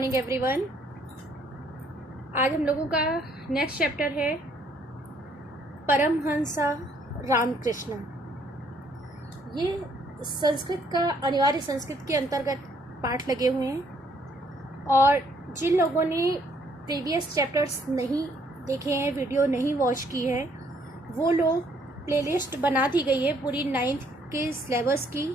Morning everyone. आज हम लोगों का नेक्स्ट चैप्टर है परमहंसा रामकृष्ण। ये संस्कृत का अनिवार्य संस्कृत के अंतर्गत पाठ लगे हुए हैं और जिन लोगों ने प्रीवियस चैप्टर्स नहीं देखे हैं, वीडियो नहीं वॉच की है, वो लोग प्लेलिस्ट बना दी गई है पूरी 9th के सिलेबस की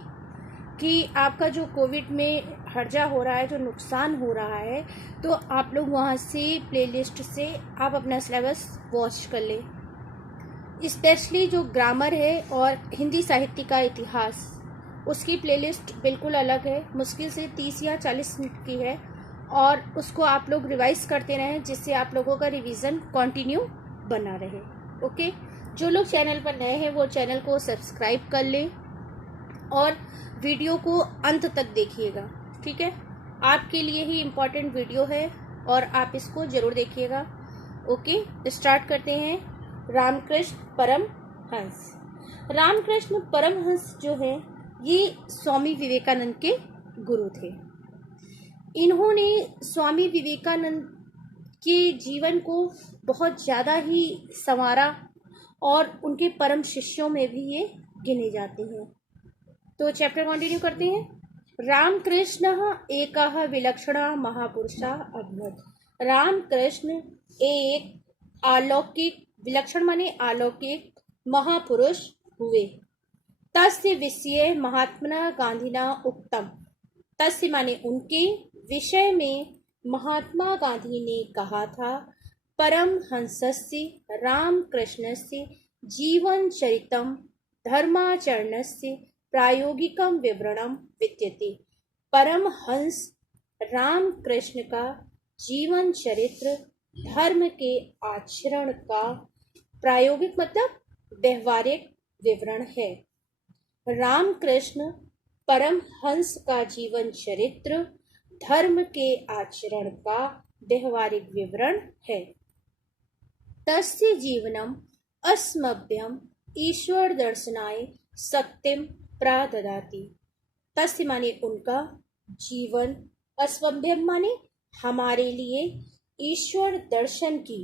कि आपका जो कोविड में हर्जा हो रहा है, जो नुकसान हो रहा है, तो आप लोग वहाँ से प्लेलिस्ट से आप अपना सिलेबस वॉच कर लें। स्पेशली जो ग्रामर है और हिंदी साहित्य का इतिहास, उसकी प्लेलिस्ट बिल्कुल अलग है, मुश्किल से 30 या 40 मिनट की है और उसको आप लोग रिवाइज करते रहें जिससे आप लोगों का रिवीजन कंटिन्यू बना रहे। ओके, जो लोग चैनल पर नए हैं वो चैनल को सब्सक्राइब कर लें और वीडियो को अंत तक देखिएगा। ठीक है, आपके लिए ही इम्पोर्टेंट वीडियो है और आप इसको ज़रूर देखिएगा। ओके, स्टार्ट करते हैं। रामकृष्ण परमहंस। रामकृष्ण परमहंस जो है ये स्वामी विवेकानंद के गुरु थे। इन्होंने स्वामी विवेकानंद के जीवन को बहुत ज़्यादा ही संवारा और उनके परम शिष्यों में भी ये गिने जाते हैं। तो चैप्टर कंटिन्यू करते हैं। रामकृष्ण एकः विलक्षण महापुरुषः अभवत्। रामकृष्ण एक अलौकिक, विलक्षण माने अलौकिक महापुरुष हुए। तस्य विषये महात्मना गांधीना उक्तम। तस्य माने उनके विषय में महात्मा गांधी ने कहा था, परमहंसस्य रामकृष्णस्य जीवन चरितम धर्माचरणस्य प्रायोगिकम विवरणम विद्यते। परमहंस रामकृष्ण का जीवन चरित्र धर्म के आचरण का प्रायोगिक मतलब व्यवहारिक विवरण है। रामकृष्ण परमहंस का जीवन चरित्र धर्म के आचरण का व्यवहारिक विवरण है। तस्य जीवनम अस्मभ्यम ईश्वर दर्शनाय शक्तिम प्रददाति। तस्य माने उनका जीवन, अस्मभ्यम माने हमारे लिए, ईश्वर दर्शन की,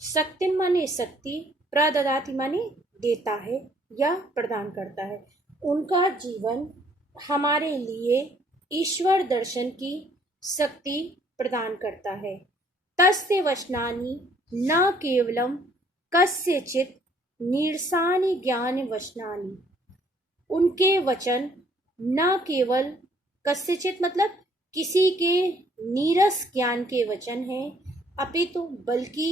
शक्तिम माने शक्ति, प्रददाति माने देता है या प्रदान करता है। उनका जीवन हमारे लिए ईश्वर दर्शन की शक्ति प्रदान करता है। तस्य वचनानि न केवलम कस्यचित् नीरसानि ज्ञान वचनानि। उनके वचन न केवल कस्यचित् मतलब किसी के नीरस ज्ञान के वचन हैं, अपितु बल्कि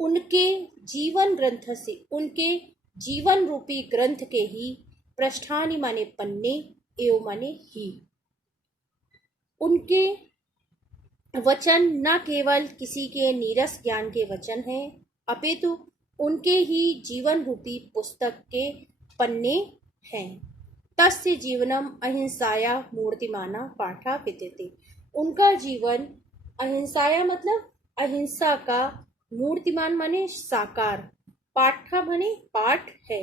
उनके जीवन ग्रंथ से, उनके जीवन रूपी ग्रंथ के ही पृष्ठानि माने पन्ने, एवं माने ही। उनके वचन न केवल किसी के नीरस ज्ञान के वचन हैं, अपितु उनके ही जीवन रूपी पुस्तक के पन्ने हैं। तस्य जीवनम अहिंसाया मूर्तिमाना पाठा विद्यते। उनका जीवन अहिंसाया मतलब अहिंसा का, मूर्तिमान माने साकार, पाठा माने पाठ है।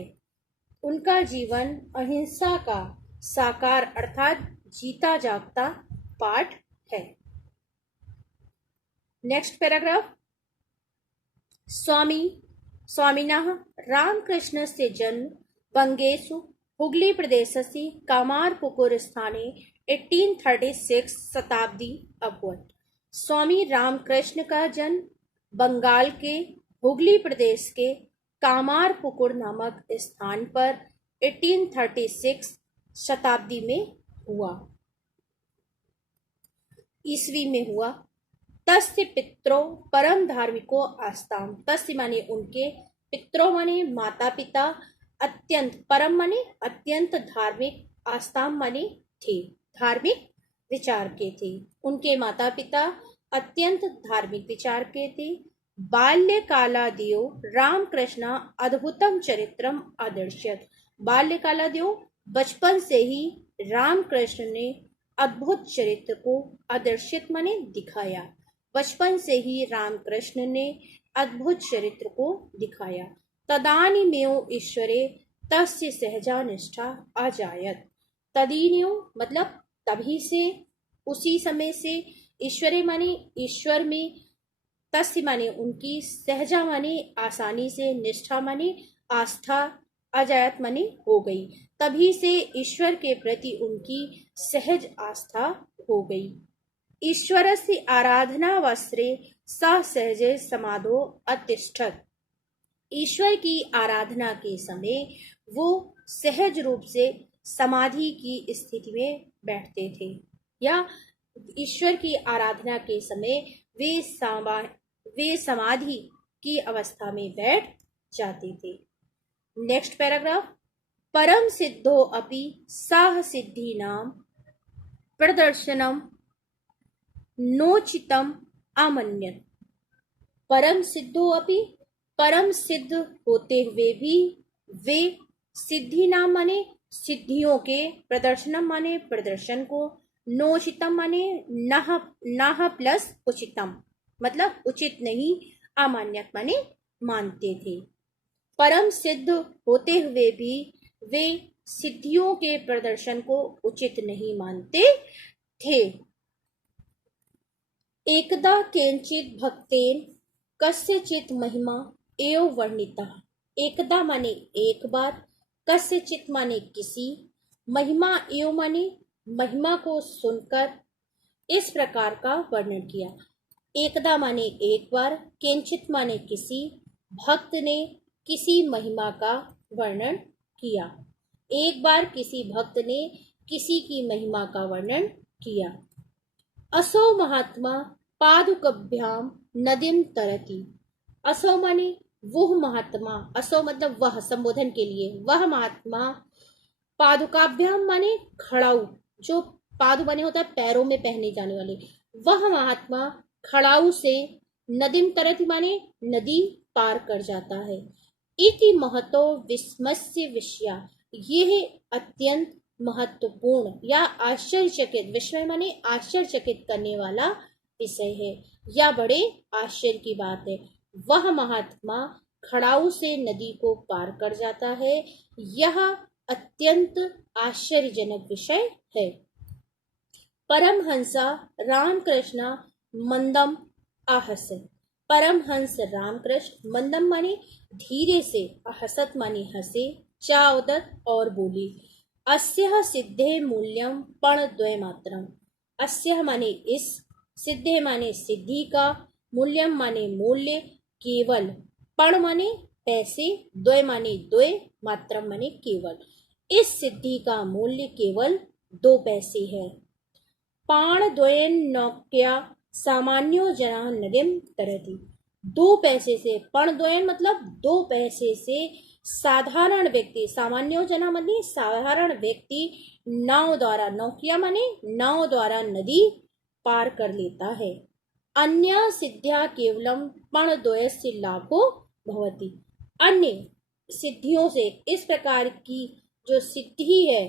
उनका जीवन अहिंसा का साकार अर्थात जीता जागता पाठ है। Next paragraph. स्वामिनः रामकृष्णस्य जन्म बंगेषु हुगली प्रदेशस्य कामारपुकुर स्थाने 1836 शताब्दी अभवत्। स्वामी रामकृष्ण का जन्म बंगाल के हुगली प्रदेश के कामारपुकुर नामक स्थान पर 1836 शताब्दी में हुआ, ईस्वी में हुआ। तस्य पित्रों परम धार्मिको आस्ताम। तस्य माने उनके, पित्रों माने माता पिता, अत्यंत, परम माने अत्यंत धार्मिक, आस्ताम माने थे, धार्मिक विचार के थे। उनके माता पिता अत्यंत धार्मिक विचार के थे। बाल्यकालादेव रामकृष्ण अद्भुतम चरित्रम आदर्शयत्। बाल्यकालादेव बचपन से ही रामकृष्ण ने अद्भुत चरित्र को, आदर्शित माने दिखाया, बचपन से ही रामकृष्ण ने अद्भुत चरित्र को दिखाया। तदानीमेव ईश्वरे तस्य सहजा निष्ठा अजायत। तदीनेव मतलब तभी से, उसी समय से, ईश्वरे माने ईश्वर में, तस्य माने उनकी, सहजा माने आसानी से, निष्ठा माने आस्था, अजायत माने हो गई। तभी से ईश्वर के प्रति उनकी सहज आस्था हो गई। ईश्वरस्य आराधनावसरे स सहजे समाधो अतिष्ठत्। ईश्वर की आराधना के समय वो सहज रूप से समाधि की स्थिति में बैठते थे, या ईश्वर की आराधना के समय वे समाधि की अवस्था में बैठ जाते थे। Next paragraph. परम सिद्धो अपि साह सिद्धि नाम प्रदर्शनम नोचितम आमन्यत। परम सिद्धो अपि, परम सिद्ध होते हुए भी वे, सिद्धि नाम माने सिद्धियों के, प्रदर्शनम माने प्रदर्शन को, नोचितम माने नह, नाह प्लस उचितम मतलब उचित नहीं, अमान्यत माने मानते थे। परम सिद्ध होते हुए भी वे सिद्धियों के प्रदर्शन को उचित नहीं मानते थे। एकदा केंचित भक्तेन कस्यचित महिमा एव वर्णिता। एकदा माने एक बार, कस्यचित माने किसी, महिमा एव माने महिमा को सुनकर इस प्रकार का वर्णन किया। एकदा माने एक बार, केंचित माने किसी, भक्त ने किसी महिमा का वर्णन किया। एक बार किसी भक्त ने किसी की महिमा का वर्णन किया। असौ महात्मा पादुकभ्याम नदीम तरति। असौ माने वह महात्मा, असौ मतलब वह, संबोधन के लिए, वह महात्मा, पादुकाभ्याम माने खड़ाऊ, जो पादु बने होता है पैरों में पहने जाने वाले, वह महात्मा खड़ाऊ से नदीम तरति माने नदी पार कर जाता है। इति महतो विस्मस्य विषया, यह अत्यंत महत्वपूर्ण या आश्चर्यचकित, विस्मय माने आश्चर्यचकित करने वाला विषय है, या बड़े आश्चर्य की बात है। वह महात्मा खड़ाऊ से नदी को पार कर जाता है, यह अत्यंत आश्चर्यजनक विषय है। परमहंसा रामकृष्ण मंदम आहस। परमहंस रामकृष्ण, मंदम माने धीरे से, आहसत माने हंसे, चाउदत और बोली, अस्यः सिद्धे मूल्यम पणद्वय मात्रम। अस्यः माने इस, सिद्धे माने सिद्धि का, मूल्यम माने मूल्य, केवल, पण माने पैसे, द्वय माने द्वय, मात्रम माने केवल, इस सिद्धि का मूल्य केवल 2 पैसे है। पाण द्वयन नौक्या सामान्यो जना नदीम तरति। 2 पैसे से, पण द्वयन मतलब 2 पैसे से साधारण व्यक्ति, सामान्यो जना माने साधारण व्यक्ति, नाव द्वारा, नौकिया माने नाव द्वारा नदी पार कर लेता है। अन्य सिद्ध्या केवलम पण द्वयस्य लाभो भवति। अन्य सिद्धियों से, इस प्रकार की जो सिद्धि है,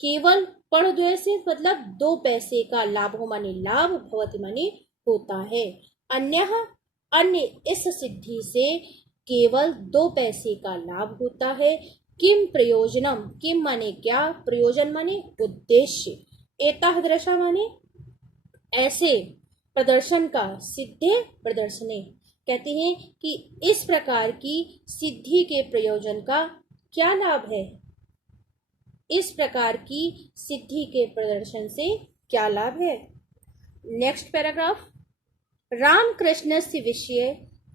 केवल पण द्वय से मतलब 2 पैसे का लाभो माने लाभ, भवति माने होता है। अन्य इस सिद्धि से केवल 2 पैसे का लाभ होता है। किम प्रयोजनम, किम माने क्या, प्रयोजन माने उद्देश्य, एताह दृशा माने ऐसे, प्रदर्शन का, सिद्धे प्रदर्शने, कहते हैं कि इस प्रकार की सिद्धि के प्रयोजन का क्या लाभ है, इस प्रकार की सिद्धि के प्रदर्शन से क्या लाभ है। Next paragraph. रामकृष्णस्य विषय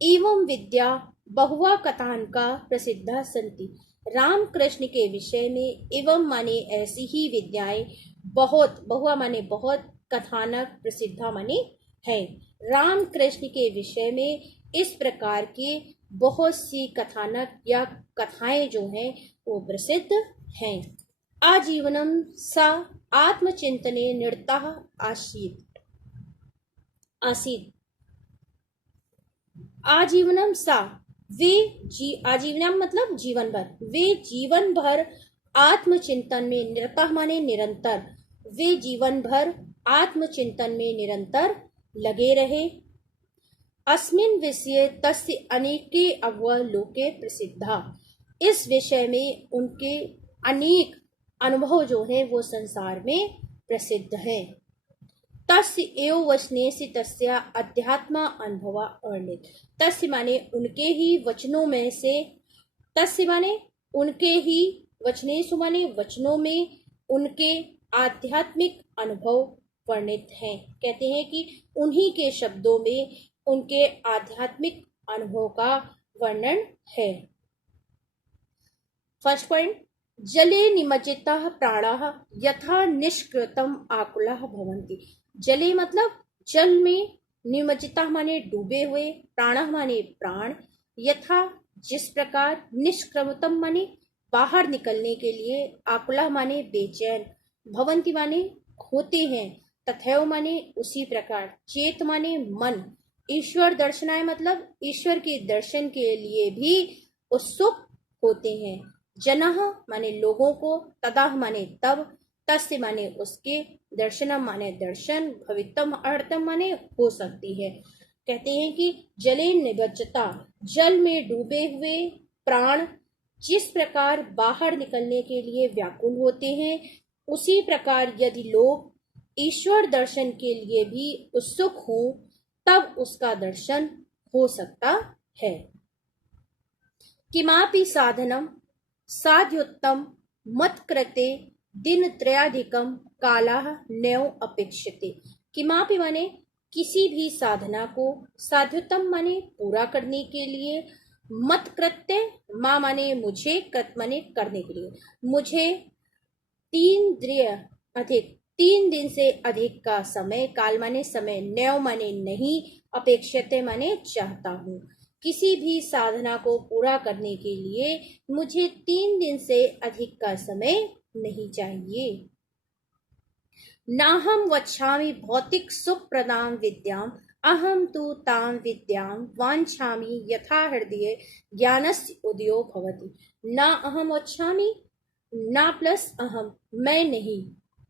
एवं विद्या बहुवा कथानका प्रसिद्धा सन्ति। रामकृष्ण के विषय में एवं माने ऐसी ही विद्याएं बहुत, बहुआ माने बहुत, कथानक प्रसिद्धा माने है। रामकृष्ण के विषय में इस प्रकार के बहुत सी कथानक या कथाएं जो हैं वो प्रसिद्ध हैं। आजीवनम सा आत्मचिंतने निरतः आसीत्। आजीवनम सा, वे आजीवनम मतलब जीवन भर, वे जीवन भर आत्मचिंतन में, निरतः माने निरंतर, वे जीवन भर आत्मचिंतन में निरंतर लगे रहे। अस्मिन् विषये तस्य अनेके अवलोके प्रसिद्धा। इस विषय में उनके अनेक अनुभव जो हैं वो संसार में प्रसिद्ध हैं। तस्य एव वचनेसि तस्य अध्यात्म अनुभव वर्णित। तस्य माने उनके ही वचनों में से, तस्य माने उनके ही, वचनेसु माने वचनों में उनके आध्यात्मिक अनुभव वर्णित हैं। कहते हैं कि उन्हीं के शब्दों में उनके आध्यात्मिक अनुभव का वर्णन है। फर्स्ट पॉइंट, जले निमज्जिताः प्राणाः यथा निष्कृतम आकुलाः भवन्ति। जले मतलब जल में, निमज्जिताः माने डूबे हुए, प्राणाः माने प्राण, यथा जिस प्रकार, निष्क्रमतम माने बाहर निकलने के लिए, आकुला माने बेचैन, भवन्ति माने होते हैं, तथैव माने उसी प्रकार, चेत माने मन, ईश्वर दर्शनाय मतलब ईश्वर के दर्शन के लिए भी उत्सुक होते हैं। जनः माने लोगों को, तदा माने तब, तस्य माने उसके, दर्शनम माने दर्शन, भवितम अर्थम माने हो सकती है। कहते हैं कि जले निमज्जता, जल में डूबे हुए प्राण जिस प्रकार बाहर निकलने के लिए व्याकुल होते हैं, उसी प्रकार यदि लोग ईश्वर दर्शन के लिए भी उत्सुक हों, तब उसका दर्शन हो सकता है। किमापि साधनम साध्योत्तम मत्कृते दिनत्रयाधिकम कालः नैव अपेक्षते। किमापि माने किसी भी साधना को, साध्योत्तम माने पूरा करने के लिए, मत्कृत्य मा माने मुझे, कृत माने करने के लिए, मुझे 3 दिन से अधिक का समय, काल माने समय, नैव माने नहीं, अपेक्षते माने चाहता हूँ। किसी भी साधना को पूरा करने के लिए मुझे 3 दिन से अधिक का समय नहीं चाहिए। नाहम वच्छामि भौतिक सुख प्रदाम विद्याम, अहम तु ताम विद्याम वांछामि यथा हृदय ज्ञानस्य उदयो भवति। ना अहम वच्छामि, ना प्लस अहम, मैं नहीं,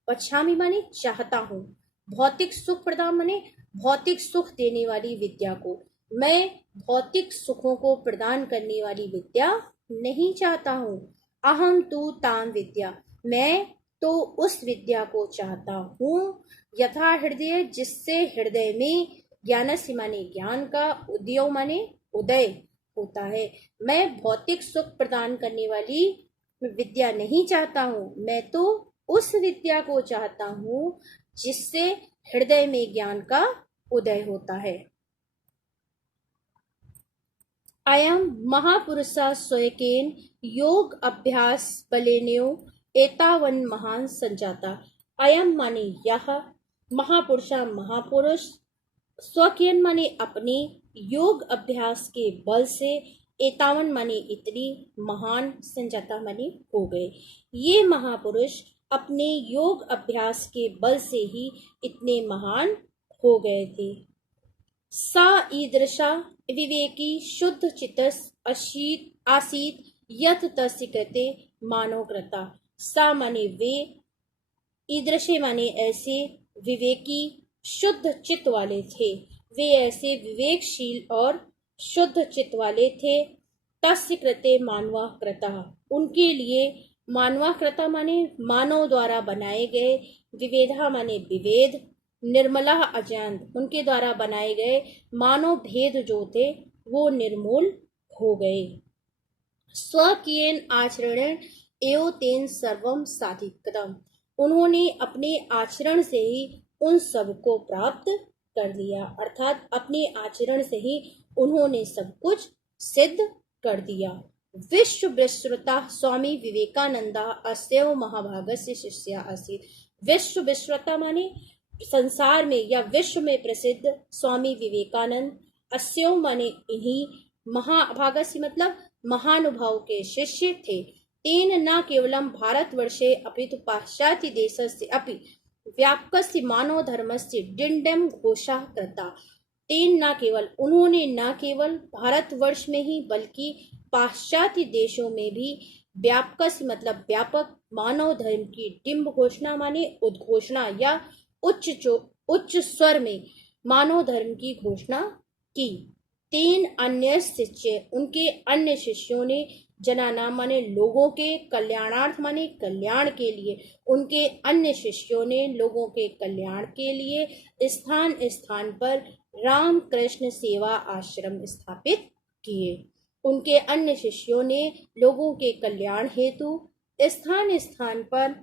वच्छामि माने चाहता हूँ, भौतिक सुख प्रदान माने भौतिक सुख देने वाली विद्या को, मैं भौतिक सुखों को प्रदान करने वाली विद्या नहीं चाहता हूँ। अहम तु ताम विद्या, मैं तो उस विद्या को चाहता हूँ, यथा हृदय जिससे हृदय में, ज्ञानस्य माने ज्ञान का, उदयो माने उदय होता है। मैं भौतिक सुख प्रदान करने वाली विद्या नहीं चाहता हूँ, मैं तो उस विद्या को चाहता हूँ जिससे हृदय में ज्ञान का उदय होता है। अयम महापुरुषः स्वयकेन योग अभ्यास बलेनेयो एतावन महान संजाता। अयम माने यह, महापुरुषः महापुरुष, स्वकेन माने अपने, योग अभ्यास के बल से, एतावन माने इतनी, महान, संजाता माने हो गए। ये महापुरुष अपने योग अभ्यास के बल से ही इतने महान हो गए थे। सा ईदृशा विवेकी शुद्ध चित्तस आसीत यत तस्य कृते मानव कृता। सा माने वे, ईदृशे माने ऐसे, विवेकी शुद्ध चित्त वाले थे, वे ऐसे विवेकशील और शुद्ध चित्त वाले थे। तस्य कृते मानवा कृता, उनके लिए, मानवा कृता माने मानव द्वारा बनाए गए, विवेधा माने विवेद, निर्मला अजांत, उनके द्वारा बनाए गए मानव भेद जो थे वो निर्मूल हो गए। स्वकीयेन आचरण एव तेन सर्वम साधिकृतम, उन्होंने अपने आचरण से ही उन सब को प्राप्त कर लिया, अर्थात अपने आचरण से ही उन्होंने सब कुछ सिद्ध कर दिया। विश्व विश्रुता स्वामी विवेकानंदा अस्यव महाभागस्य शिष्या आसीत्। विश्व विश्रुता माने संसार में या विश्व में प्रसिद्ध स्वामी विवेकानंद, अस्यव माने इन्हीं, महाभागस्य मतलब महानुभाव के शिष्य थे। तेन न केवलम भारतवर्षे अपितु पाश्चात्य देशस्य अपि व्यापकस्य मानव धर्मस्य डिंडम घोषा कृता। तेन न केवल, उन्होंने न केवल भारतवर्ष में ही बल्कि पाश्चात्य देशों में भी व्यापक मतलब व्यापक मानव धर्म की डिंब घोषणा माने उद्घोषणा या उच्च स्वर में मानव धर्म की घोषणा की। तीन अन्य शिष्य, उनके अन्य शिष्यों ने जनानाम माने लोगों के, कल्याणार्थ माने कल्याण के लिए, उनके अन्य शिष्यों ने लोगों के कल्याण के लिए स्थान स्थान पर राम कृष्ण सेवा आश्रम स्थापित किए। उनके अन्य शिष्यों ने लोगों के कल्याण हेतु स्थान स्थान पर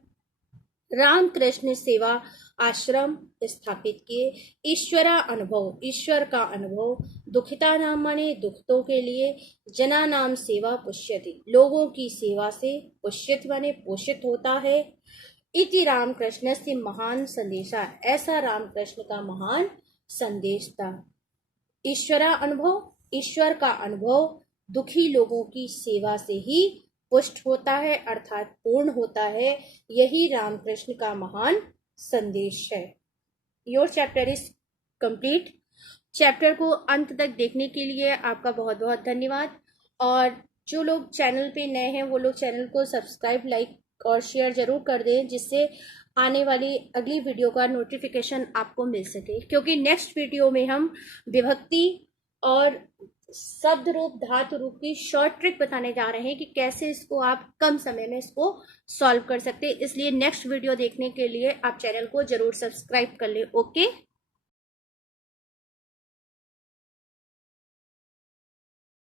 रामकृष्ण सेवा आश्रम स्थापित किए। ईश्वरा अनुभव, ईश्वर का अनुभव, दुखिता नाम माने दुखितों के लिए, जना नाम सेवा पुष्यति, लोगों की सेवा से पुष्यति माने पोषित होता है। इति रामकृष्ण से महान संदेशा, ऐसा रामकृष्ण का महान संदेश था। ईश्वरा अनुभव, ईश्वर का अनुभव दुखी लोगों की सेवा से ही पुष्ट होता है अर्थात पूर्ण होता है। यही रामकृष्ण का महान संदेश है। Your chapter is complete. Chapter को अंत तक देखने के लिए आपका बहुत बहुत धन्यवाद। और जो लोग चैनल पे नए हैं वो लोग चैनल को सब्सक्राइब, लाइक और शेयर जरूर कर दें, जिससे आने वाली अगली वीडियो का नोटिफिकेशन आपको मिल सके। क्योंकि नेक्स्ट वीडियो में हम विभक्ति और शब्द रूप, धातु रूप की शॉर्ट ट्रिक बताने जा रहे हैं कि कैसे इसको आप कम समय में इसको सॉल्व कर सकते हैं। इसलिए नेक्स्ट वीडियो देखने के लिए आप चैनल को जरूर सब्सक्राइब कर लें। ओके।